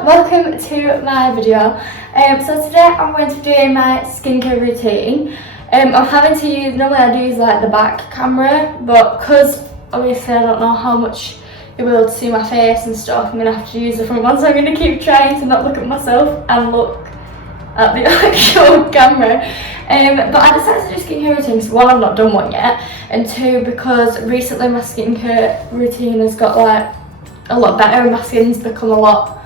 everyone, welcome to my video. So today I'm going to be doing my skincare routine. I'm having to use, normally I do use like the back camera, but because obviously I don't know how much you'll be able to see my face and stuff, I'm going to have to use the front one, so I'm going to keep trying to not look at myself and look at the actual camera. But I decided to do skincare routines. One, I've not done one yet, and two, because recently my skincare routine has got like a lot better and my skin's become a lot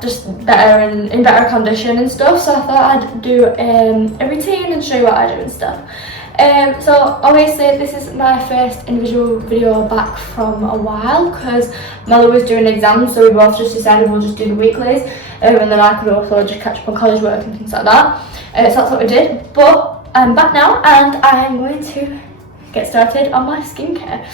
just better and in better condition and stuff, so I thought I'd do a routine and show you what I do and stuff. So obviously this is my first individual video back from a while because Moll was doing exams, so we both just decided we'll just do the weeklies, and then I could also just catch up on college work and things like that. So that's what we did, but I'm back now and I'm going to get started on my skincare.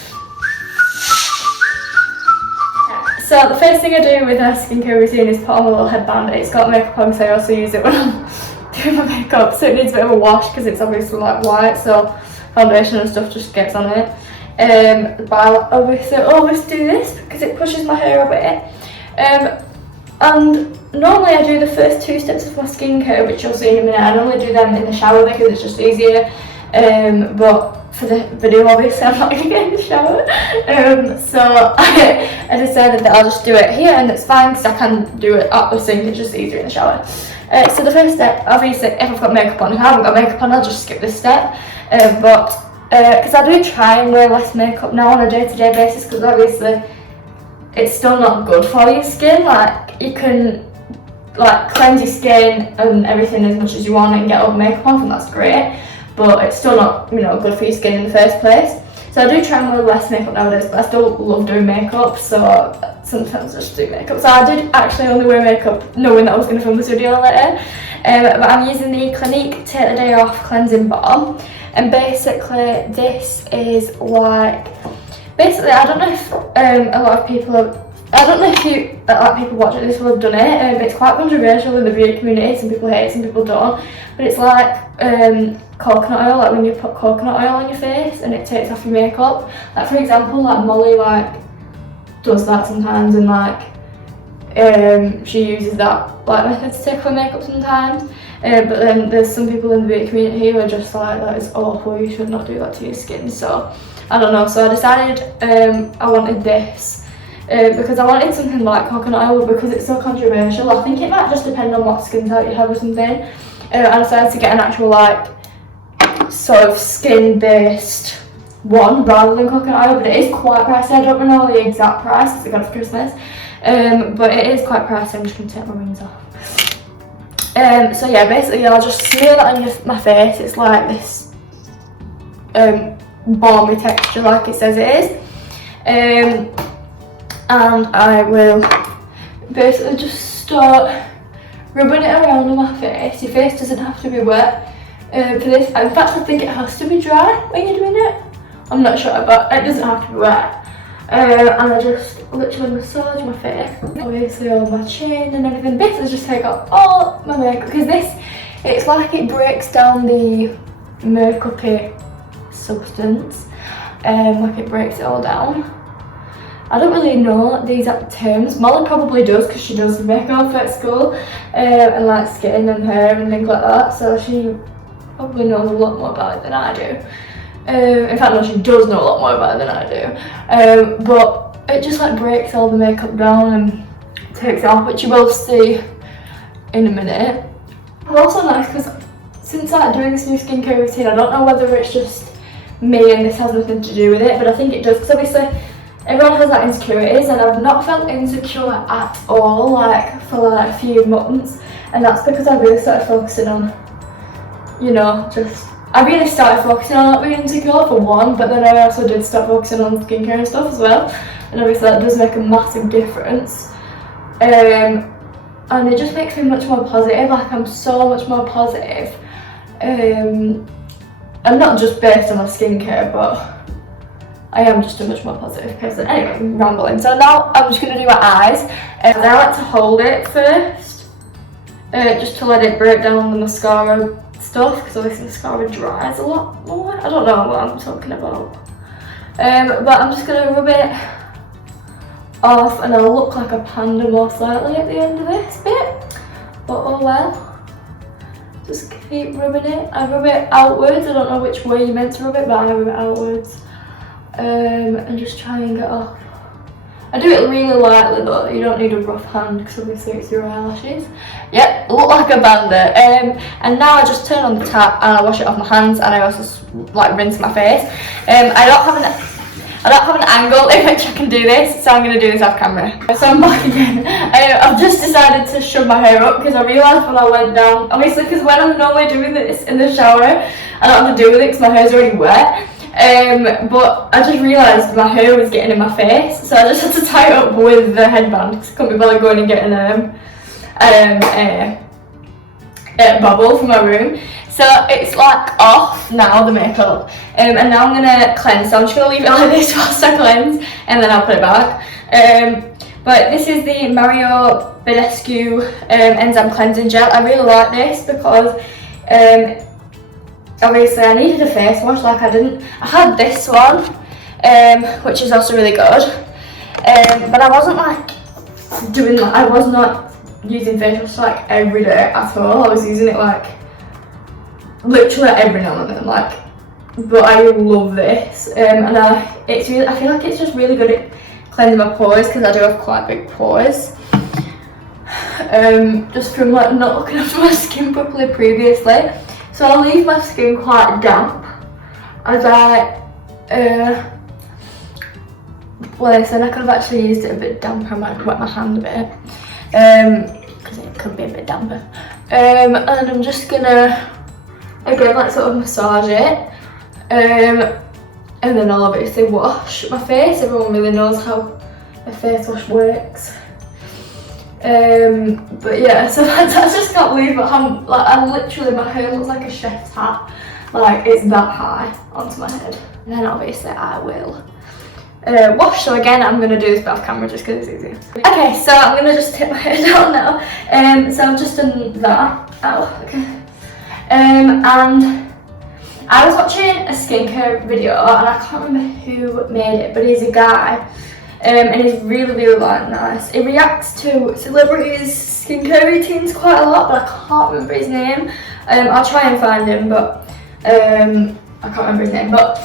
So the first thing I do with my skincare routine is put on a little headband. It's got makeup on, so I also use it when I'm doing my makeup, so it needs a bit of a wash because it's obviously like white, so foundation and stuff just gets on it. But I obviously always do this because it pushes my hair away. And normally I do the first two steps of my skincare, which you'll see in a minute. I normally do them in the shower because it's just easier. But for the video, obviously I'm not going to get in the shower, so I decided that I'll just do it here, and it's fine because I can do it at the sink. It's just easier in the shower. So the first step, obviously, if I've got makeup on, if I haven't got makeup on, I'll just skip this step. But because I do try and wear less makeup now on a day-to-day basis, because obviously it's still not good for your skin. Like, you can like cleanse your skin and everything as much as you want and get all the makeup off, and that's great, but it's still not, good for your skin in the first place. So I do try and wear less makeup nowadays, but I still love doing makeup, so sometimes I just do makeup. So I did actually only wear makeup knowing that I was going to film this video later, but I'm using the Clinique Take the Day Off Cleansing Balm, and basically this is like, I don't know if a lot of people have, I don't know if people watching this will have done it. It's quite controversial in the beauty community. Some people hate it, some people don't. But it's like coconut oil, like when you put coconut oil on your face and it takes off your makeup. Like for example, like Molly does that sometimes, and she uses that method to take off her makeup sometimes. But then there's some people in the beauty community who are just like, that is awful, you should not do that to your skin. So I don't know. So I decided I wanted this. Because I wanted something like coconut oil, because it's so controversial. I think it might just depend on what skin type you have or something. I decided to get an actual sort of skin based one rather than coconut oil, but it is quite pricey. I don't know the exact price because it got for Christmas, but it is quite pricey. I'm just going to take my rings off. So yeah, basically I'll just smear that on my face. It's like this balmy texture like it says it is. And I will basically just start rubbing it around on my face. Your face doesn't have to be wet for this. In fact, I think it has to be dry when you're doing it. I'm not sure, but it doesn't have to be wet. And I just literally massage my face, obviously all my chin and everything. Basically just take off all my makeup, because it's like it breaks down the makeup-y substance. Like it breaks it all down. I don't really know the exact terms. Molly probably does, because she does makeup at school, and like skin and hair and things like that, so she probably knows a lot more about it than I do. In fact, no, she does know a lot more about it than I do. But it just breaks all the makeup down and takes it off, which you will see in a minute. It's also nice because since doing this new skincare routine, I don't know whether it's just me and this has nothing to do with it, but I think it does, because obviously everyone has insecurities, and I've not felt insecure at all for a few months, and that's because I really started focusing on, I really started focusing on not being insecure for one, but then I also did start focusing on skincare and stuff as well, and obviously that does make a massive difference. And it just makes me much more positive. I'm so much more positive, and not just based on my skincare, but I am just a much more positive person. Anyway, I'm rambling. So now I'm just going to do my eyes. And I like to hold it first, just to let it break down the mascara stuff, because obviously mascara dries a lot more. I don't know what I'm talking about. But I'm just going to rub it off and I'll look like a panda most likely at the end of this bit. But oh well. Just keep rubbing it. I rub it outwards. I don't know which way you're meant to rub it, but I rub it outwards. And just try and get off. I do it really lightly though, you don't need a rough hand because obviously it's your eyelashes. Yep, look like a bandit. And now I just turn on the tap and I wash it off my hands, and I also like rinse my face. I don't have an angle in which I can do this, so I'm going to do this off camera. So I'm back again. I've just decided to shove my hair up because I realised when I went down, obviously because when I'm normally doing this in the shower, I don't have to deal with it because my hair's already wet. But I just realised my hair was getting in my face, so I just had to tie it up with the headband because I couldn't be bothered going and getting a bubble from my room. So it's like off now, the makeup, and now I'm gonna cleanse. So I'm just gonna leave it like this whilst I cleanse, and then I'll put it back. But this is the Mario Badescu Enzyme Cleansing Gel. I really like this because obviously I needed a face wash like I didn't. I had this one, which is also really good, but I wasn't like doing that. I was not using face wash like every day at all. I was using it like literally every now and then, like. But I love this, and I feel like it's just really good at cleansing my pores because I do have quite big pores. Just from like not looking after my skin properly previously. So I'll leave my skin quite damp as I, well I said I could have actually used it a bit damper. I might wet my hand a bit, because it could be a bit damper. And I'm just gonna, again, like sort of massage it, and then I'll obviously wash my face. Everyone really knows how a face wash works. But yeah, so I just can't believe it. I literally, my hair looks like a chef's hat. Like, it's that high onto my head. And then obviously I will wash. So again, I'm going to do this off camera just because it's easier. Okay, so I'm going to just tip my hair down now. So I've just done that. Oh, okay. And I was watching a skincare video, and I can't remember who made it, but he's a guy. And he's really like nice. He reacts to celebrities' skincare routines quite a lot, but I can't remember his name. I'll try and find him, but I can't remember his name. But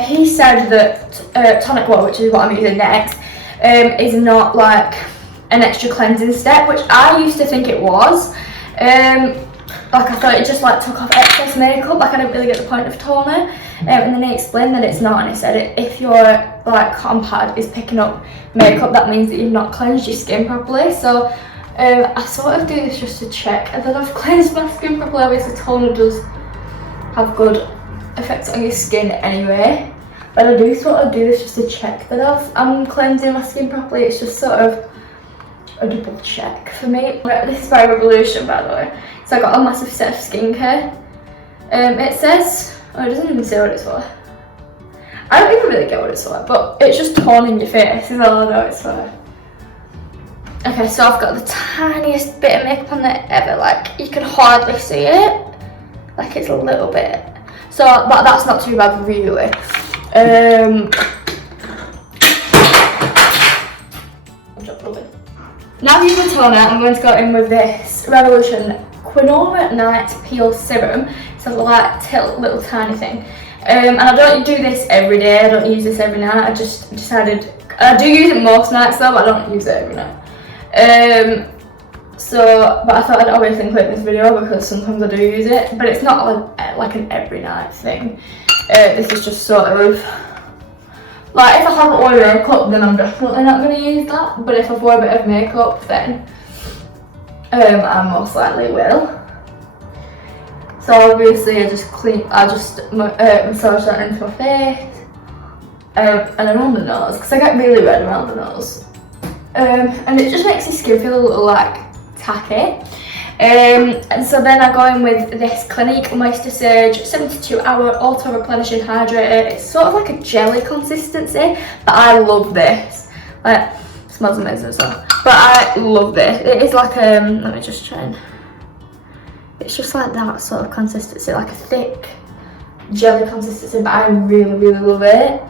he said that tonic water, which is what I'm using next, is not like an extra cleansing step, which I used to think it was. Like I thought it just like took off excess makeup, like I didn't really get the point of toner. And then he explained that it's not, and he said if your like cotton pad is picking up makeup, that means that you've not cleansed your skin properly. So I sort of do this just to check that I've cleansed my skin properly. Obviously toner does have good effects on your skin anyway, but I do sort of do this just to check that I'm cleansing my skin properly. It's just sort of a double check for me. This is by Revolution, by the way. So I got a massive set of skincare. It says, oh, it doesn't even say what it's for. I don't even really get what it's for, but it's just toning your face is all I know it's for. Okay, so I've got the tiniest bit of makeup on there ever, like you can hardly see it. Like it's a little bit. So that's not too bad really. Now I'm using toner, I'm going to go in with this Revolution Quinoa Night Peel Serum. It's a light little tiny thing. And I don't do this every day, I don't use this every night. I just decided, I do use it most nights though, but I don't use it every night. But I thought I'd obviously include this video because sometimes I do use it, but it's not like an every night thing. This is just sort of, like if I haven't worn makeup then I'm definitely not going to use that, but if I've worn a bit of makeup then I most likely will. So obviously I just massage that into my face and around the nose because I get really red around the nose. And it just makes your skin feel a little like tacky. And so then I go in with this Clinique Moisture Surge 72-hour auto replenishing hydrator. It's sort of like a jelly consistency, but I love this. Like, it smells amazing as well. But I love this. It is like let me just try and, it's just like that sort of consistency, like a thick jelly consistency, but I really love it.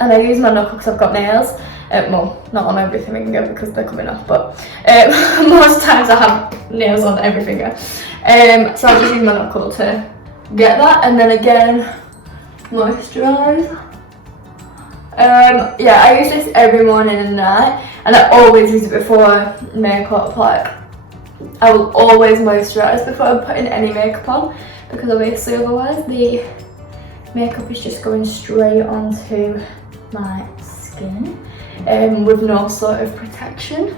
and I use my knuckle because I've got nails. Well, not on every finger because they're coming off, but most times I have nails on every finger. So I just use my knuckle to get that, and then again, moisturise. Yeah, I use this every morning and night, and I always use it before makeup. Like, I will always moisturise before I'm putting any makeup on, because obviously otherwise the makeup is just going straight onto my skin with no sort of protection.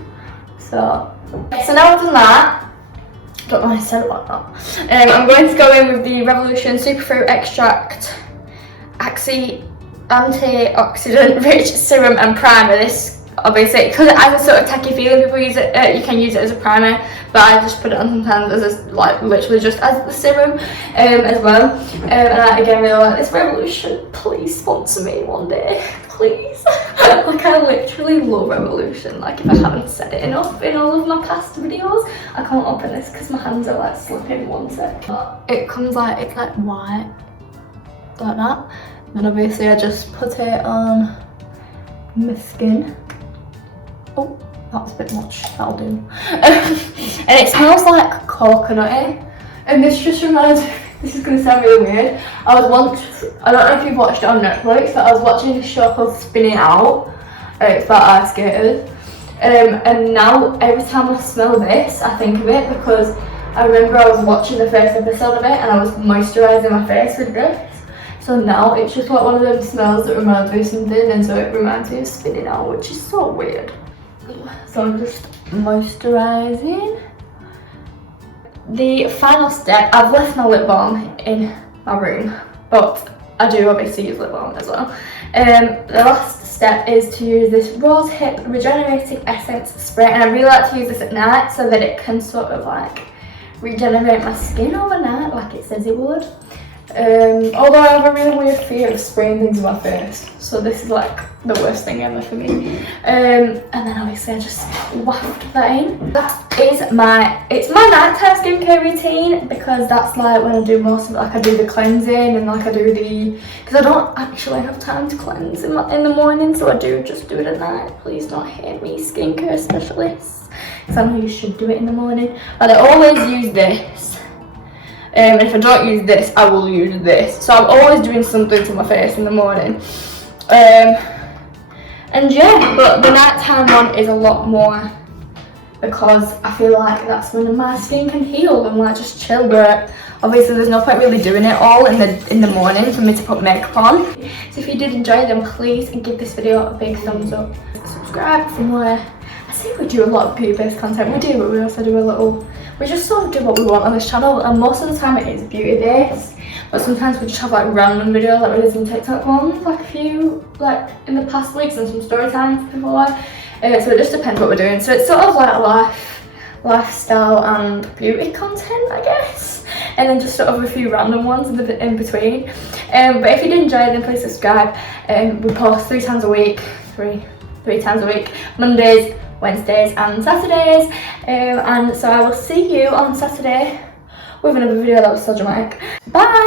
So now I've done that, don't know what I said about that. I'm going to go in with the Revolution Superfruit Extract Antioxidant Rich Serum and Primer. This obviously, because it has a sort of tacky feeling, people use it, you can use it as a primer, but I just put it on sometimes as a, like, literally just as the serum as well. And I again really like this Revolution. Please sponsor me one day, please. Like, I literally love Revolution. Like, if I haven't said it enough in all of my past videos. I can't open this because my hands are like slipping. One sec. It comes like, it's like white, like that. And obviously I just put it on my skin. Oh, that's a bit much, that'll do. And it smells like coconutty. And this just reminds me, this is going to sound really weird. I don't know if you've watched it on Netflix, but I was watching this show called Spinning Out. It's about ice skaters. And now every time I smell this, I think of it, because I remember I was watching the first episode of it and I was moisturising my face with this. So now it's just like one of those smells that reminds me of something, and so it reminds me of Spinning Out, which is so weird. So I'm just moisturising. The final step, I've left my lip balm in my room, but I do obviously use lip balm as well. The last step is to use this Rose Hip Regenerating Essence Spray, and I really like to use this at night so that it can sort of like regenerate my skin overnight like it says it would. Although I have a really weird fear of spraying things in my face, so this is like the worst thing ever for me. And then obviously I just waft that in. That is it's my nighttime skincare routine, because that's like when I do most of it. Like, I do the cleansing and like I do because I don't actually have time to cleanse in the morning, so I do just do it at night. Please don't hate me, skincare specialists, because I know you should do it in the morning. And I always use this. And if I don't use this, I will use this. So I'm always doing something to my face in the morning. And yeah, but the nighttime one is a lot more, because I feel like that's when my skin can heal and like just chill. But obviously there's no point really doing it all in the morning for me to put makeup on. So if you did enjoy them, please give this video a big thumbs up. Subscribe for more. I think we do a lot of beauty-based content. We do, but we also do we just sort of do what we want on this channel, and most of the time it is beauty-based. But sometimes we just have like random videos, like we did some TikTok ones, like a few, like in the past weeks, and some story times before. So it just depends what we're doing. So it's sort of like lifestyle and beauty content, I guess. And then just sort of a few random ones in between. But if you did enjoy it, then please subscribe. We post 3 times a week, three times a week, Mondays, Wednesdays and Saturdays. And so I will see you on Saturday with another video. That was so dramatic. Bye!